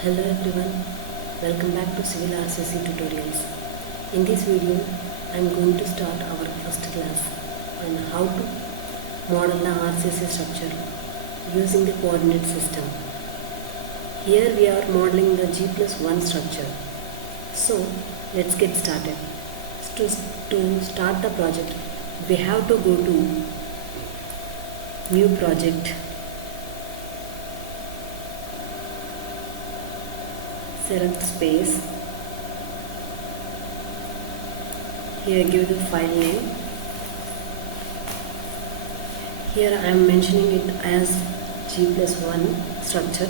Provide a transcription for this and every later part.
Hello everyone, welcome back to Civil RCC tutorials. In this video, I am going to start our first class on how to model the RCC structure using the coordinate system. Here we are modeling the G+1 structure. So let's get started. To start the project, we have to go to New Project, select space, here give the file name. Here I am mentioning it as G+1 structure.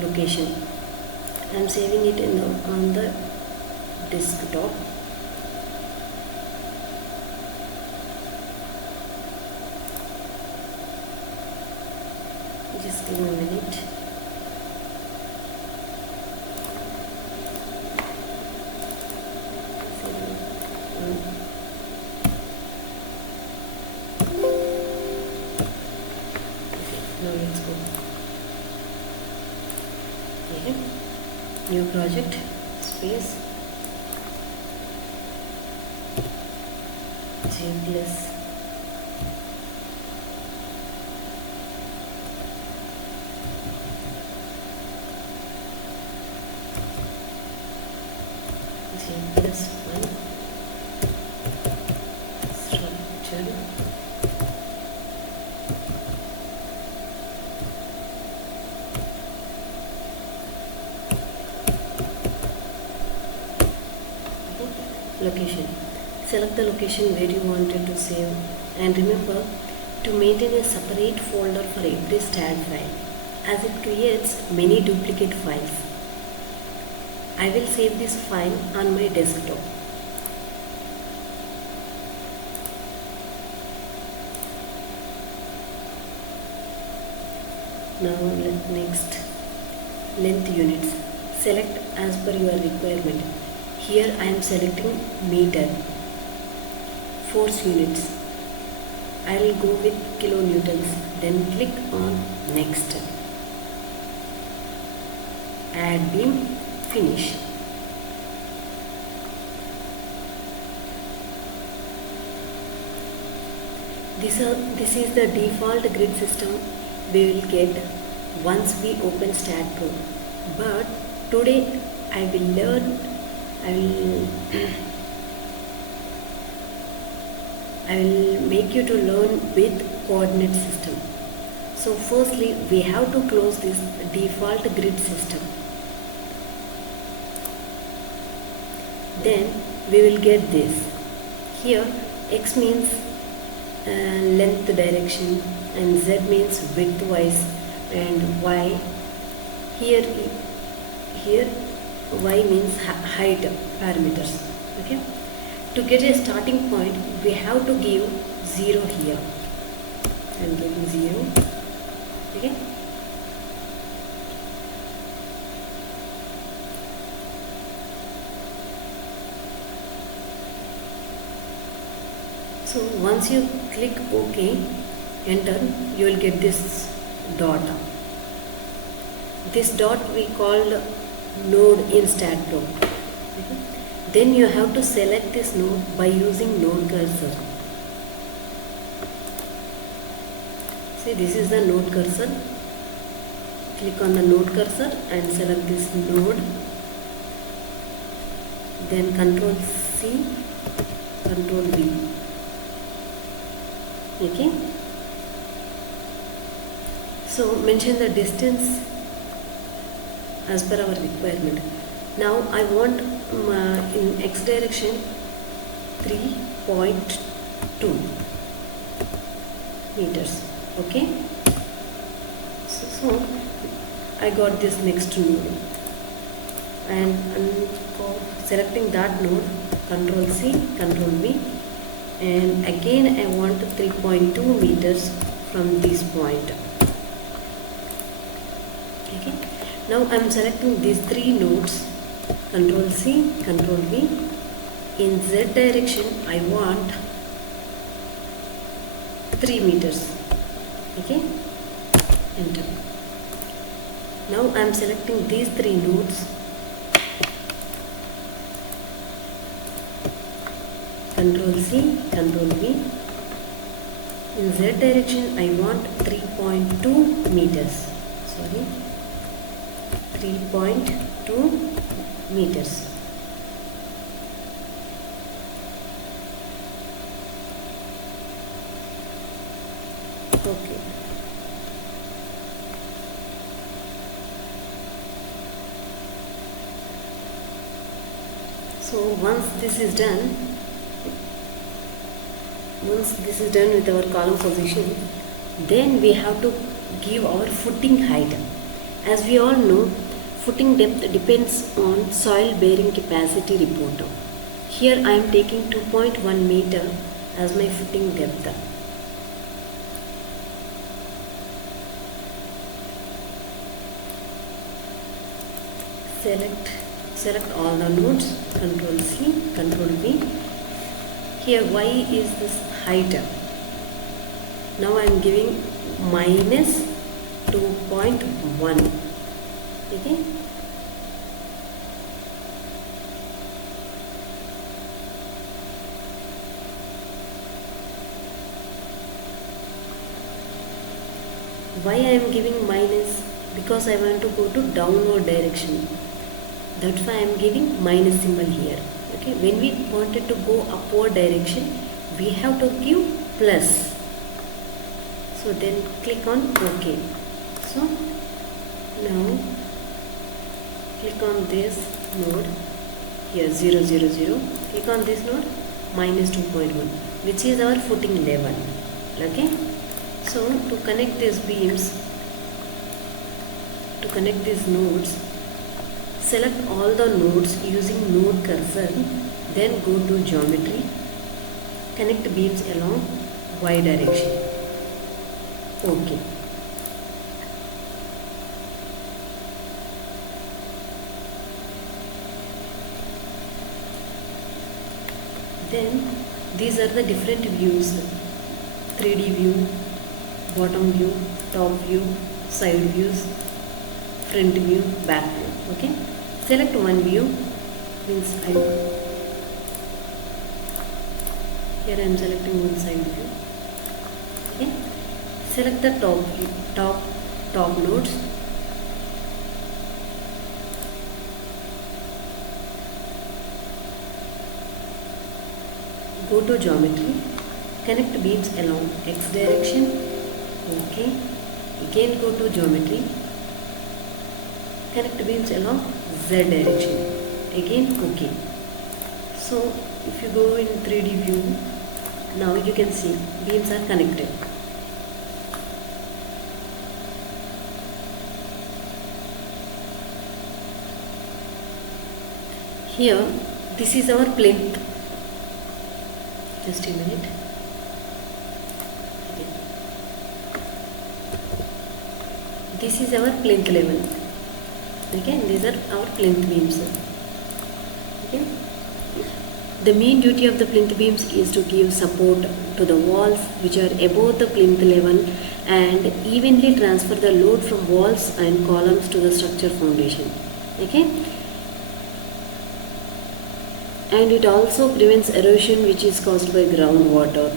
Location, I am saving it on the desktop. Just give me a minute. Now let's go. Okay. New project, space, G+1 structure. Location. Select the location where you wanted to save, and remember to maintain a separate folder for every Staad file, as it creates many duplicate files. I will save this file on my desktop. Now next, length units. Select as per your requirement. Here I am selecting meter. Force units, I will go with kilonewtons. Then click on next. Add beam, finish. This is the default grid system we will get once we open Staad Pro. But today I will make you to learn with coordinate system. So firstly, we have to close this default grid system. Then we will get this. Here X means length direction, and Z means width wise, and Y here Y means height parameters. Okay. To get a starting point, we have to give 0 here. I am giving 0. Okay. So once you click OK, enter, you will get this dot. This dot we called node in Staad Pro. Okay. Then you have to select this node by using node cursor. See, this is the node cursor. Click on the node cursor and select this node. Then Ctrl C, Ctrl V. Okay. So mention the distance as per our requirement. Now I want in X direction 3.2 meters. Okay. So I got this next node, and selecting that node, Ctrl C, Ctrl V, and again I want 3.2 meters from this point. Okay. Now I am selecting these three nodes, Control C, Control V. In Z direction I want 3 meters. Okay, enter. Now I am selecting these three nodes, Control C, Control V. In Z direction I want 3.2 meters. 3.2 meters. Okay. So once this is done with our column position, then we have to give our footing height. As we all know, footing depth depends on soil bearing capacity report. Here I am taking 2.1 meter as my footing depth. Select all the nodes, Control C, Control V. Here y is this height. Now I am giving minus 2.1. Okay. Why I am giving minus? Because I want to go to downward direction. That's why I am giving minus symbol here. Okay. When we wanted to go upward direction, we have to give plus. So then click on OK. So now click on this node here 0, 0, 0. Click on this node minus 2.1, which is our footing level. Okay. So to connect these beams, to connect these nodes, select all the nodes using node cursor, then go to geometry, connect beams along y direction. OK. Then these are the different views: 3D view, bottom view, top view, side views, front view, back view. Okay. Select one view, means here I am selecting one side view. Okay. Select the top view, top nodes. Go to geometry, connect beams along x direction. Okay. Again go to geometry, connect beams along z direction. Again OK. So if you go in 3D view, now you can see beams are connected. Here this is our plinth. Just a minute. Okay. This is our plinth level. Okay, these are our plinth beams. Okay. The main duty of the plinth beams is to give support to the walls which are above the plinth level and evenly transfer the load from walls and columns to the structure foundation. Okay. And it also prevents erosion which is caused by groundwater.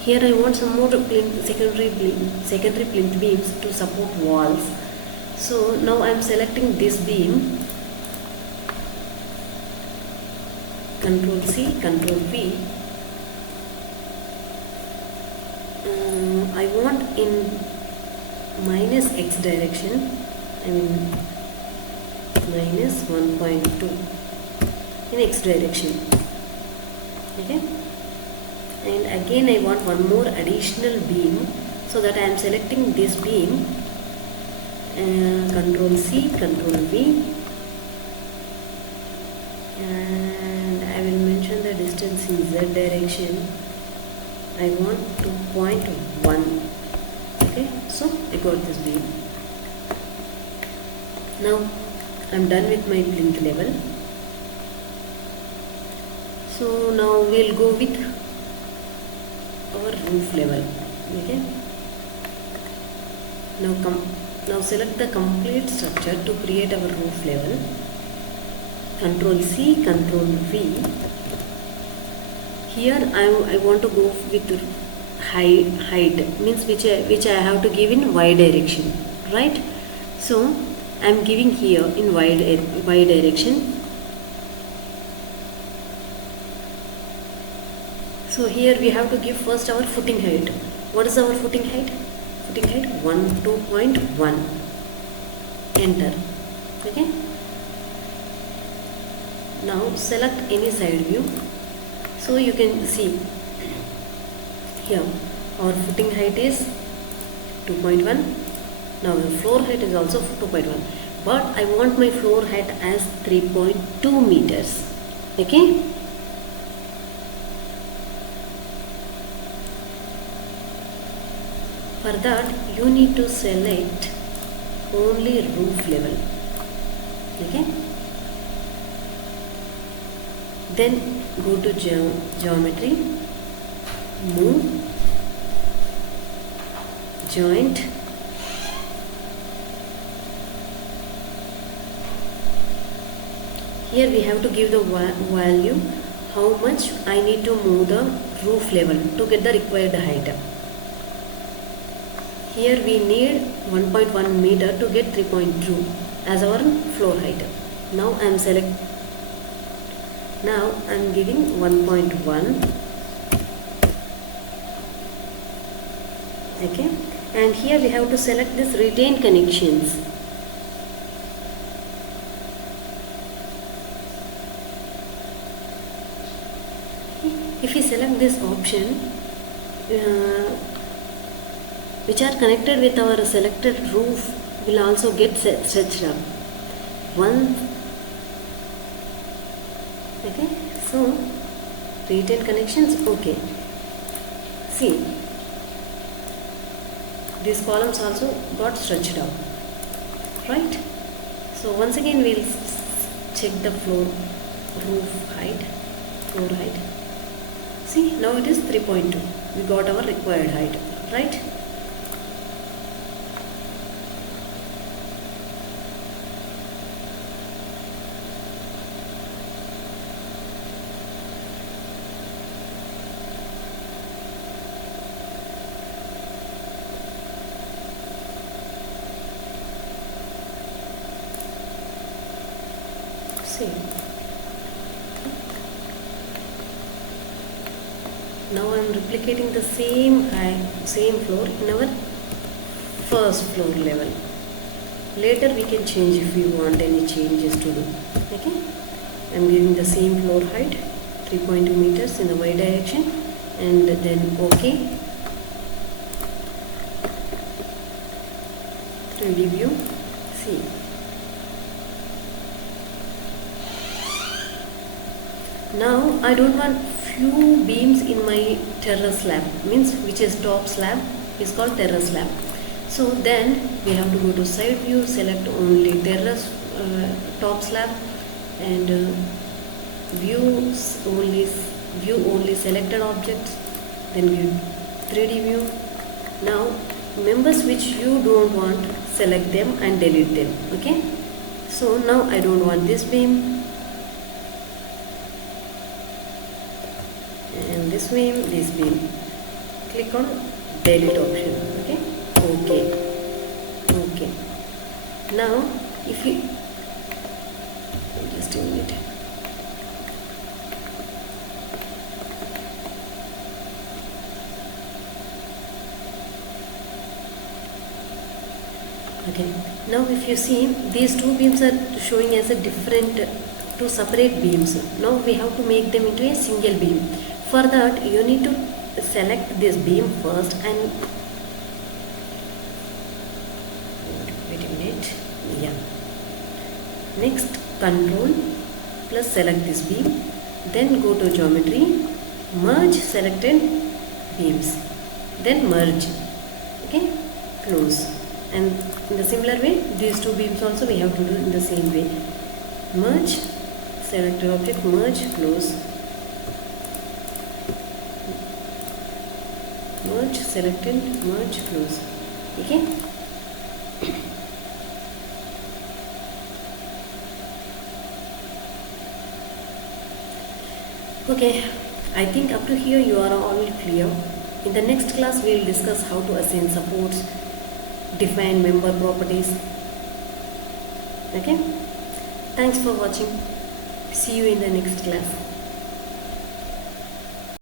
Here I want some more secondary plinth beams to support walls. So now I am selecting this beam, Control C, Control V. I want in minus x direction, I mean minus 1.2 in x direction. Okay. And again I want one more additional beam, so that I am selecting this beam, Control C, Control V, and I will mention the distance in z direction. I want 2.1. Okay, so I got this beam. Now I'm done with my plinth level. So now we'll go with our roof level. Okay. Now select the complete structure to create our roof level. Control C, Control V. Here I want to go with height, means which I have to give in y direction, right? So I am giving here in y direction. So here we have to give first our footing height. What is our footing height? Footing height 2.1. Enter. Okay. Now select any side view. So you can see here our footing height is 2.1. Now the floor height is also 2.1. But I want my floor height as 3.2 meters. Okay. For that you need to select only roof level. Okay. Then go to geometry, move, joint, here we have to give the value how much I need to move the roof level to get the required height. Here we need 1.1 meter to get 3.2 as our floor height. Now I am giving 1.1. Okay, and here we have to select this retain connections. If we select this option, which are connected with our selected roof will also get stretched up. Okay, so retain connections. Okay, see, these columns also got stretched out, right? So once again we'll check the roof height, floor height. See, now it is 3.2. We got our required height, right? See, now I am replicating the same floor in our first floor level. Later we can change if we want any changes to do. Okay, I am giving the same floor height 3.2 meters in the y direction, and then OK. 3D view. See, now I don't want few beams in my terrace slab, means which is top slab is called terrace slab. So then we have to go to side view, select only terrace top slab, and view only selected objects, then give 3D view. Now members which you don't want, select them and delete them. Okay, so now I don't want this beam, and this beam, click on delete option. Okay. Now if you just a minute. Okay, now if you see, these two beams are showing as a different, two separate beams. Now we have to make them into a single beam. For that you need to select this beam first and wait a minute. Yeah. Next, control plus select this beam. Then go to geometry, merge selected beams. Then merge. Okay, close. And in the similar way, these two beams also we have to do in the same way. Merge, selected object, merge, close. Merge, selected, merge, close. Okay. Okay, I think up to here you are all clear. In the next class we will discuss how to assign supports, define member properties. Okay, thanks for watching. See you in the next class.